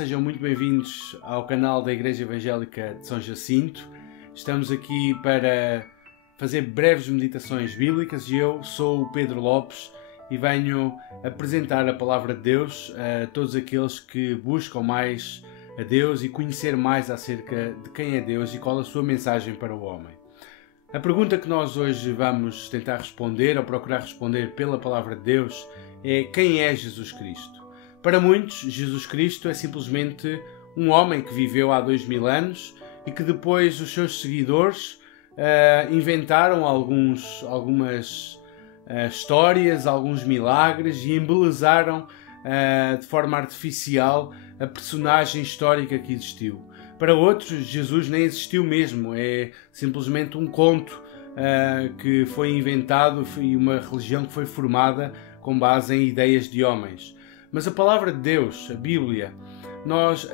sejam muito bem-vindos ao canal da Igreja Evangélica de São Jacinto. Estamos aqui para fazer breves meditações bíblicas e eu sou o Pedro Lopes e venho apresentar a Palavra de Deus a todos aqueles que buscam mais a Deus e conhecer mais acerca de quem é Deus e qual a sua mensagem para o homem. A pergunta que nós hoje vamos tentar responder, ou procurar responder pela Palavra de Deus, é: quem é Jesus Cristo? Para muitos, Jesus Cristo é simplesmente um homem que viveu há 2000 anos e que depois os seus seguidores inventaram algumas histórias, alguns milagres e embelezaram de forma artificial a personagem histórica que existiu. Para outros, Jesus nem existiu mesmo, é simplesmente um conto que foi inventado e uma religião que foi formada com base em ideias de homens. Mas a Palavra de Deus, a Bíblia,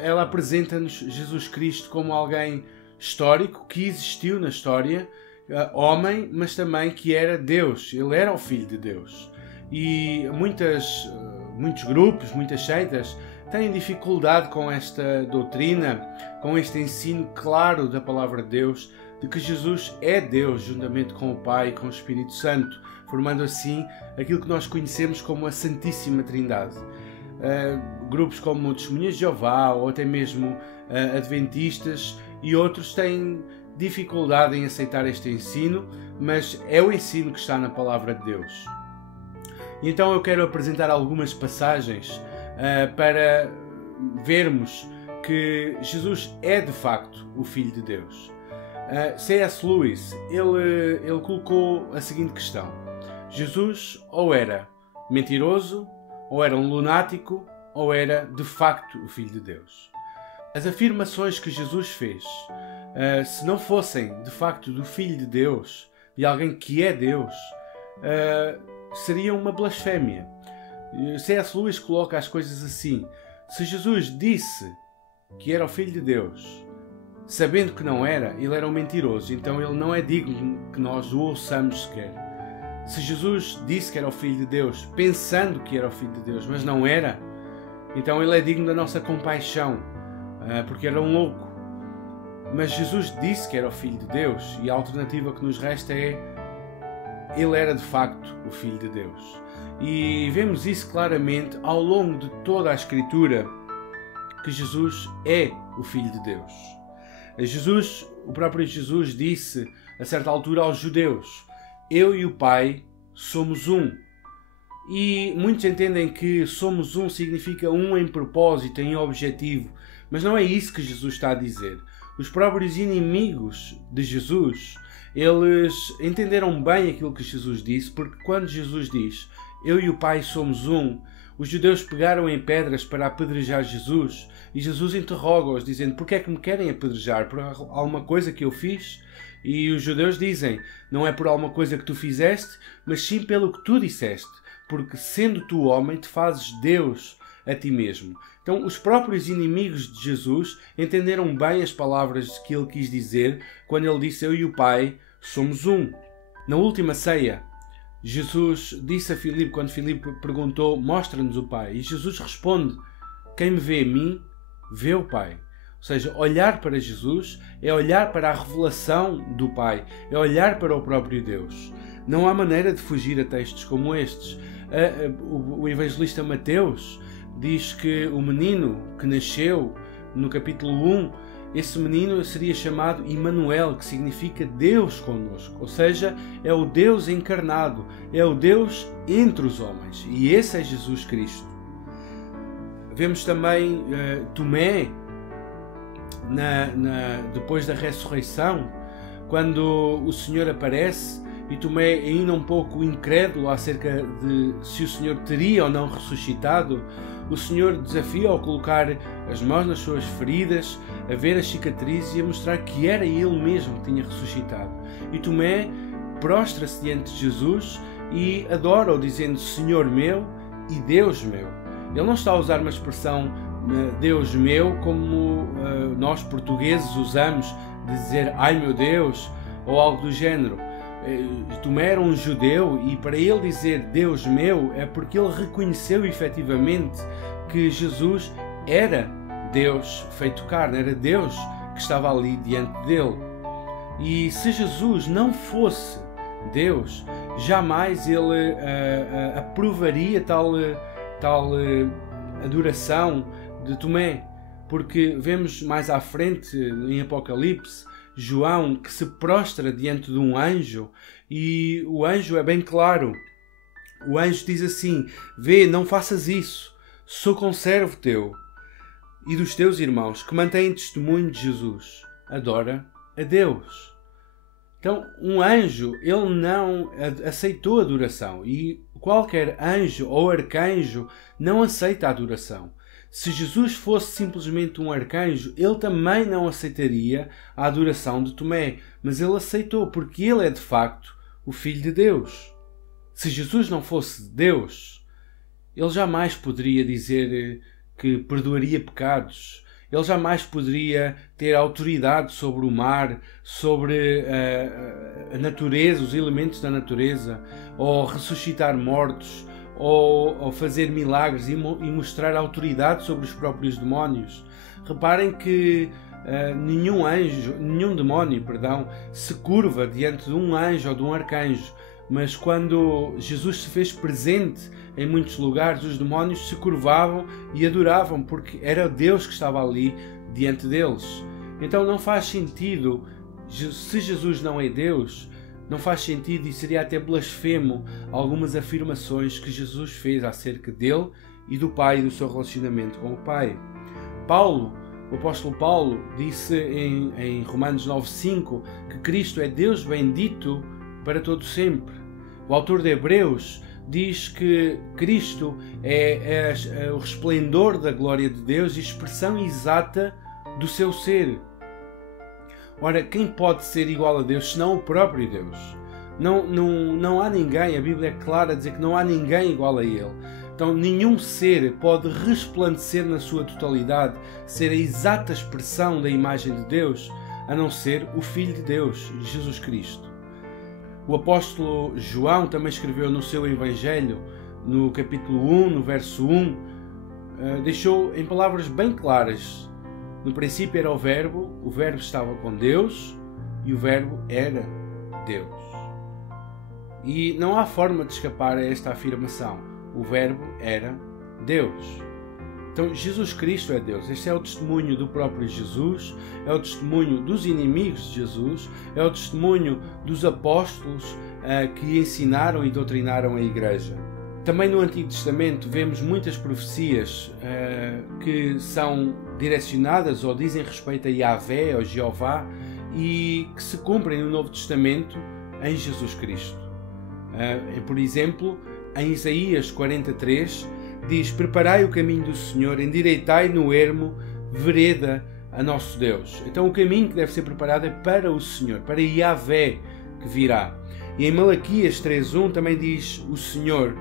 ela apresenta-nos Jesus Cristo como alguém histórico, que existiu na história, homem, mas também que era Deus. Ele era o Filho de Deus. E muitos grupos, muitas seitas, têm dificuldade com esta doutrina, com este ensino claro da Palavra de Deus, de que Jesus é Deus, juntamente com o Pai e com o Espírito Santo, formando assim aquilo que nós conhecemos como a Santíssima Trindade. Grupos como Testemunhas de Jeová ou até mesmo Adventistas e outros têm dificuldade em aceitar este ensino, mas é o ensino que está na Palavra de Deus. E então eu quero apresentar algumas passagens para vermos que Jesus é de facto o Filho de Deus. C.S. Lewis, ele colocou a seguinte questão: Jesus ou era mentiroso, ou era um lunático, ou era de facto o Filho de Deus. As afirmações que Jesus fez, se não fossem de facto do Filho de Deus, de alguém que é Deus, seriam uma blasfémia. C.S. Lewis coloca as coisas assim: se Jesus disse que era o Filho de Deus, sabendo que não era, ele era um mentiroso, então ele não é digno que nós o ouçamos sequer. Se Jesus disse que era o Filho de Deus, pensando que era o Filho de Deus, mas não era, então ele é digno da nossa compaixão, porque era um louco. Mas Jesus disse que era o Filho de Deus, e a alternativa que nos resta é: ele era de facto o Filho de Deus. E vemos isso claramente ao longo de toda a Escritura, que Jesus é o Filho de Deus. O próprio Jesus disse a certa altura aos judeus: eu e o Pai somos um. E muitos entendem que somos um significa um em propósito, em objetivo. Mas não é isso que Jesus está a dizer. Os próprios inimigos de Jesus, eles entenderam bem aquilo que Jesus disse, porque quando Jesus diz: eu e o Pai somos um, os judeus pegaram em pedras para apedrejar Jesus, e Jesus interroga-os, dizendo: por que é que me querem apedrejar? Por alguma coisa que eu fiz? E os judeus dizem: não é por alguma coisa que tu fizeste, mas sim pelo que tu disseste, porque sendo tu homem, te fazes Deus a ti mesmo. Então, os próprios inimigos de Jesus entenderam bem as palavras que ele quis dizer quando ele disse: eu e o Pai somos um. Na última ceia, Jesus disse a Filipe, quando Filipe perguntou: mostra-nos o Pai. E Jesus responde: quem me vê a mim, vê o Pai. Ou seja, olhar para Jesus é olhar para a revelação do Pai, é olhar para o próprio Deus. Não há maneira de fugir a textos como estes. O evangelista Mateus diz que o menino que nasceu no capítulo 1, esse menino seria chamado Emanuel, que significa Deus conosco. Ou seja, é o Deus encarnado, é o Deus entre os homens. E esse é Jesus Cristo. Vemos também Tomé, depois da ressurreição, quando o Senhor aparece, e Tomé, ainda um pouco incrédulo acerca de se o Senhor teria ou não ressuscitado, o Senhor desafia-o a colocar as mãos nas suas feridas, a ver as cicatrizes e a mostrar que era ele mesmo que tinha ressuscitado. E Tomé prostra-se diante de Jesus e adora-o, dizendo: Senhor meu e Deus meu. Ele não está a usar uma expressão Deus meu como nós portugueses usamos, de dizer ai meu Deus ou algo do género. Tomé era um judeu e para ele dizer Deus meu é porque ele reconheceu efetivamente que Jesus era Deus feito carne, era Deus que estava ali diante dele. E se Jesus não fosse Deus, jamais ele aprovaria tal adoração de Tomé, porque vemos mais à frente em Apocalipse João que se prostra diante de um anjo, e o anjo é bem claro. O anjo diz assim: vê, não faças isso, sou conservo teu e dos teus irmãos que mantêm testemunho de Jesus, adora a Deus. Então, um anjo, ele não aceitou a adoração, e qualquer anjo ou arcanjo não aceita a adoração. Se Jesus fosse simplesmente um arcanjo, ele também não aceitaria a adoração de Tomé, mas ele aceitou, porque ele é de facto o Filho de Deus. Se Jesus não fosse Deus, ele jamais poderia dizer que perdoaria pecados. Ele jamais poderia ter autoridade sobre o mar, sobre a natureza, os elementos da natureza, ou ressuscitar mortos, ou fazer milagres e mostrar autoridade sobre os próprios demónios. Reparem que nenhum demónio, se curva diante de um anjo ou de um arcanjo, mas quando Jesus se fez presente em muitos lugares, os demónios se curvavam e adoravam, porque era Deus que estava ali diante deles. Então não faz sentido, se Jesus não é Deus, não faz sentido, e seria até blasfemo, algumas afirmações que Jesus fez acerca dele e do Pai e do seu relacionamento com o Pai. O apóstolo Paulo disse em Romanos 9,5 que Cristo é Deus bendito para todo sempre. O autor de Hebreus diz que Cristo é o resplendor da glória de Deus e expressão exata do seu ser. Ora, quem pode ser igual a Deus senão o próprio Deus? Não há ninguém, a Bíblia é clara a dizer que não há ninguém igual a Ele. Então nenhum ser pode resplandecer na sua totalidade, ser a exata expressão da imagem de Deus, a não ser o Filho de Deus, Jesus Cristo. O apóstolo João também escreveu no seu Evangelho, no capítulo 1, no verso 1, deixou em palavras bem claras: no princípio era o Verbo estava com Deus e o Verbo era Deus. E não há forma de escapar a esta afirmação: o Verbo era Deus. Então Jesus Cristo é Deus. Este é o testemunho do próprio Jesus, é o testemunho dos inimigos de Jesus, é o testemunho dos apóstolos que ensinaram e doutrinaram a Igreja. Também no Antigo Testamento vemos muitas profecias que são direcionadas ou dizem respeito a Yahvé ou Jeová e que se cumprem no Novo Testamento em Jesus Cristo. Por exemplo, em Isaías 43 diz: preparai o caminho do Senhor, endireitai no ermo vereda a nosso Deus. Então o caminho que deve ser preparado é para o Senhor, para Yahvé que virá. E em Malaquias 3.1 também diz o Senhor: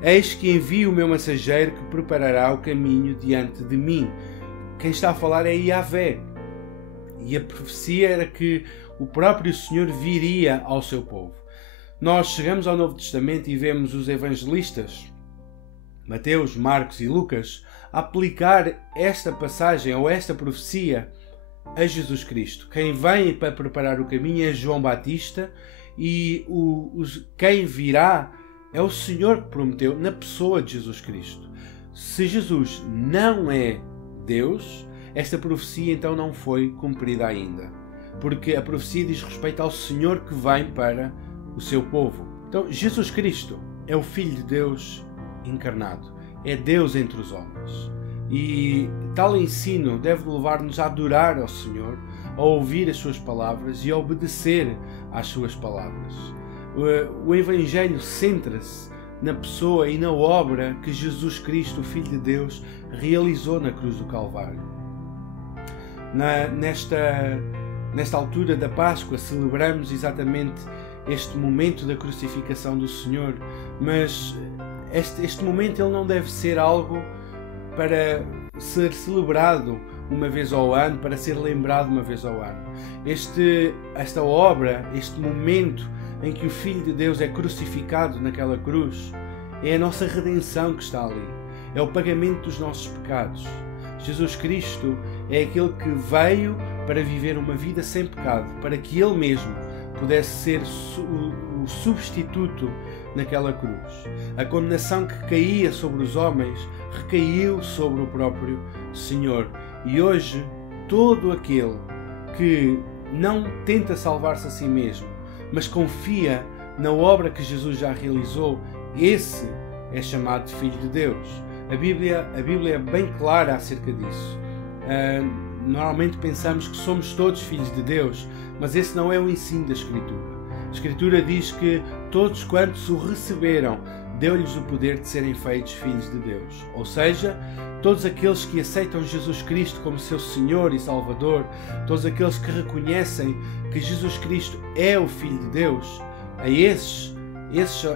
eis que envio o meu mensageiro que preparará o caminho diante de mim. Quem está a falar é Yahvé. E a profecia era que o próprio Senhor viria ao seu povo. Nós chegamos ao Novo Testamento e vemos os evangelistas, Mateus, Marcos e Lucas, aplicar esta passagem ou esta profecia a Jesus Cristo. Quem vem para preparar o caminho é João Batista e quem virá é o Senhor que prometeu na pessoa de Jesus Cristo. Se Jesus não é Deus, esta profecia então não foi cumprida ainda, porque a profecia diz respeito ao Senhor que vem para o seu povo. Então Jesus Cristo é o Filho de Deus encarnado, é Deus entre os homens, e tal ensino deve levar-nos a adorar ao Senhor, a ouvir as suas palavras e a obedecer às suas palavras. O Evangelho centra-se na pessoa e na obra que Jesus Cristo, o Filho de Deus, realizou na cruz do Calvário. Nesta altura da Páscoa celebramos exatamente este momento da crucificação do Senhor, mas este momento ele não deve ser algo para ser celebrado uma vez ao ano, para ser lembrado uma vez ao ano. Esta obra, este momento em que o Filho de Deus é crucificado naquela cruz, é a nossa redenção que está ali. É o pagamento dos nossos pecados. Jesus Cristo é aquele que veio para viver uma vida sem pecado, para que Ele mesmo pudesse ser o substituto naquela cruz. A condenação que caía sobre os homens recaiu sobre o próprio Senhor. E hoje, todo aquele que não tenta salvar-se a si mesmo, mas confia na obra que Jesus já realizou, esse é chamado de Filho de Deus. A Bíblia é bem clara acerca disso. Normalmente pensamos que somos todos filhos de Deus, mas esse não é o ensino da Escritura. A Escritura diz que todos quantos o receberam, deu-lhes o poder de serem feitos filhos de Deus. Ou seja, todos aqueles que aceitam Jesus Cristo como seu Senhor e Salvador, todos aqueles que reconhecem que Jesus Cristo é o Filho de Deus, a esses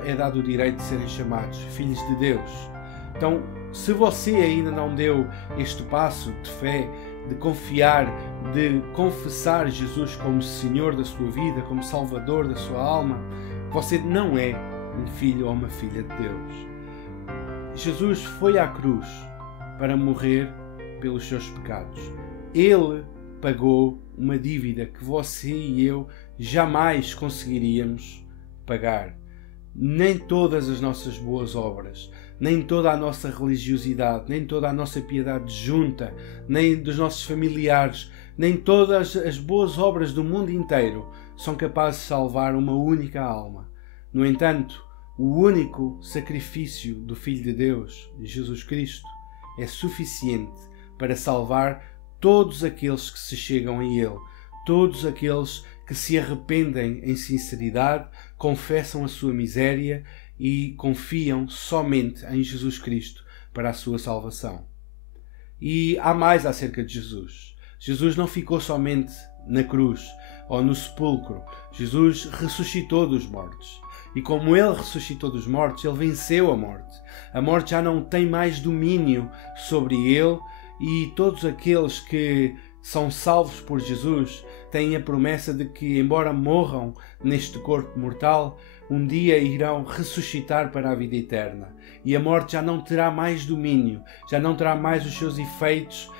é dado o direito de serem chamados filhos de Deus. Então, se você ainda não deu este passo de fé, de confiar, de confessar Jesus como Senhor da sua vida, como Salvador da sua alma, você não é um filho ou uma filha de Deus. Jesus foi à cruz para morrer pelos seus pecados. Ele pagou uma dívida que você e eu jamais conseguiríamos pagar. Nem todas as nossas boas obras, nem toda a nossa religiosidade, nem toda a nossa piedade junta, nem dos nossos familiares, nem todas as boas obras do mundo inteiro são capazes de salvar uma única alma. No entanto, o único sacrifício do Filho de Deus, Jesus Cristo, é suficiente para salvar todos aqueles que se chegam a Ele, todos aqueles que se arrependem em sinceridade, confessam a sua miséria e confiam somente em Jesus Cristo para a sua salvação. E há mais acerca de Jesus. Jesus não ficou somente na cruz ou no sepulcro. Jesus ressuscitou dos mortos. E como Ele ressuscitou dos mortos, Ele venceu a morte. A morte já não tem mais domínio sobre Ele, e todos aqueles que são salvos por Jesus têm a promessa de que, embora morram neste corpo mortal, um dia irão ressuscitar para a vida eterna. E a morte já não terá mais domínio, já não terá mais os seus efeitos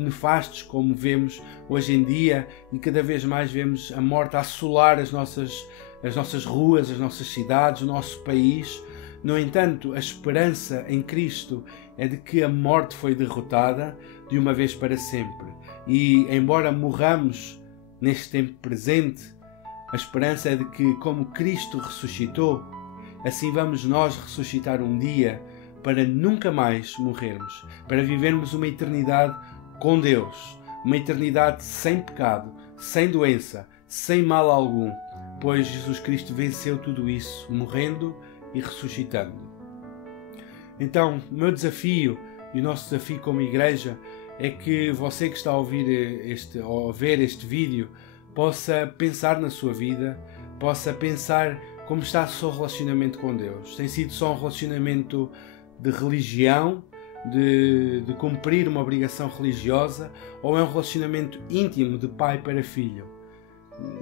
nefastos, como vemos hoje em dia, e cada vez mais vemos a morte a assolar as nossas ruas, as nossas cidades, o nosso país. No entanto, a esperança em Cristo é de que a morte foi derrotada de uma vez para sempre. E, embora morramos neste tempo presente, a esperança é de que, como Cristo ressuscitou, assim vamos nós ressuscitar um dia para nunca mais morrermos, para vivermos uma eternidade com Deus, uma eternidade sem pecado, sem doença, sem mal algum, pois Jesus Cristo venceu tudo isso, morrendo e ressuscitando. Então, o meu desafio e o nosso desafio como igreja é que você que está a ver este vídeo possa pensar na sua vida, possa pensar como está o seu relacionamento com Deus. Tem sido só um relacionamento de religião, de cumprir uma obrigação religiosa, ou é um relacionamento íntimo de pai para filho?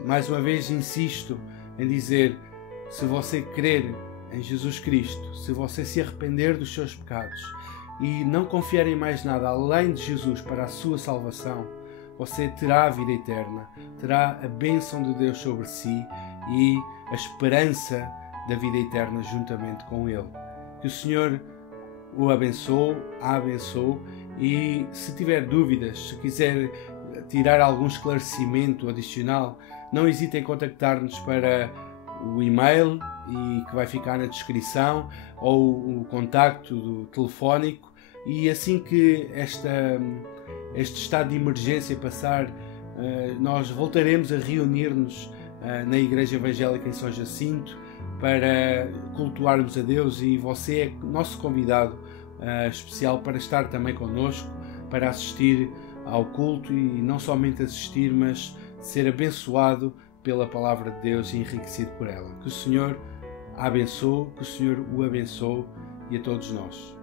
Mais uma vez insisto em dizer, se você crer em Jesus Cristo, se você se arrepender dos seus pecados e não confiar em mais nada além de Jesus para a sua salvação, você terá a vida eterna, terá a bênção de Deus sobre si e a esperança da vida eterna juntamente com Ele. Que o Senhor o abençoe, a abençoe, e se tiver dúvidas, se quiser tirar algum esclarecimento adicional, não hesite em contactar-nos para o e-mail que vai ficar na descrição, ou o contacto telefónico, e assim que este estado de emergência passar, nós voltaremos a reunir-nos na Igreja Evangélica em São Jacinto para cultuarmos a Deus, e você é nosso convidado especial para estar também connosco, para assistir ao culto, e não somente assistir, mas ser abençoado pela Palavra de Deus e enriquecido por ela. Que o Senhor a abençoe, que o Senhor o abençoe, e a todos nós.